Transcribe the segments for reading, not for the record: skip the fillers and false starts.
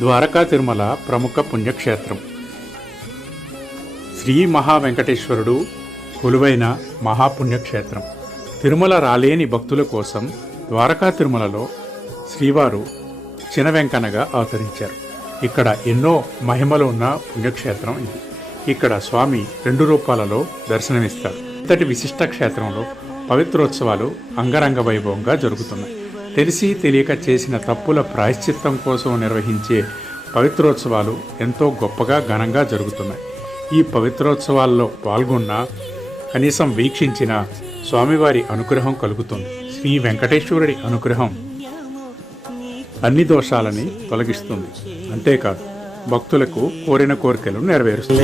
ద్వారకా తిరుమల ప్రముఖ పుణ్యక్షేత్రం. శ్రీ మహావెంకటేశ్వరుడు కొలువైన మహాపుణ్యక్షేత్రం. తిరుమల రాలేని భక్తుల కోసం ద్వారకా తిరుమలలో శ్రీవారు చినవెంకన్నగా అవతరించారు. ఇక్కడ ఎన్నో మహిమలు ఉన్న పుణ్యక్షేత్రం ఇది. ఇక్కడ స్వామి 2 రూపాలలో దర్శనమిస్తారు. ఇంతటి విశిష్ట క్షేత్రంలో పవిత్రోత్సవాలు అంగరంగ వైభవంగా జరుగుతున్నాయి. తెలిసి తెలియక చేసిన తప్పుల ప్రాయశ్చిత్తం కోసం నిర్వహించే పవిత్రోత్సవాలు ఎంతో గొప్పగా ఘనంగా జరుగుతున్నాయి. ఈ పవిత్రోత్సవాల్లో పాల్గొన్న, కనీసం వీక్షించిన స్వామివారి అనుగ్రహం కలుగుతుంది. శ్రీ వెంకటేశ్వరుడి అనుగ్రహం అన్ని దోషాలని తొలగిస్తుంది. అంతేకాదు భక్తులకు కోరిన కోరికలు నెరవేరుస్తుంది.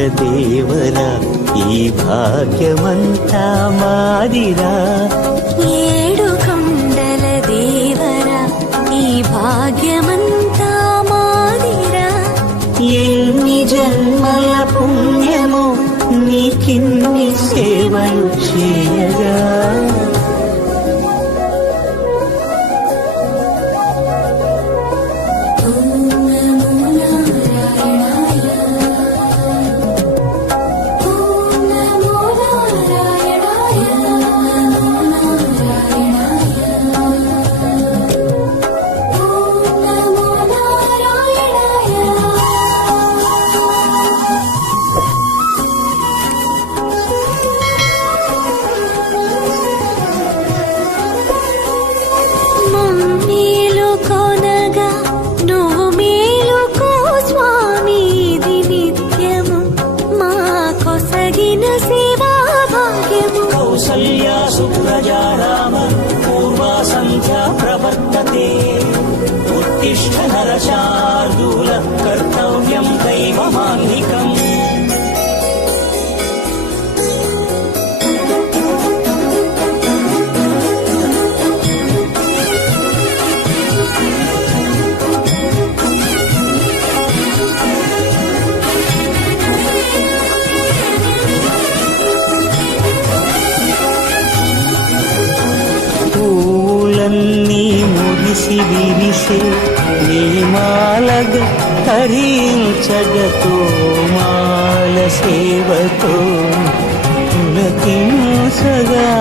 ఎన్ని జన్మల పుణ్యమో నీకిన్ని సేవలు చేయగా सुप्रजाराम पूर्वा सन्ध्या प्रवर्तते उत्तिष्ठ नरशार्दूल कर्तव्यं दैवमान्निकम् పూలన్నీ మురిసి విరిసే నీమాలగ హరించగతో మాల సేవతో పులకించగా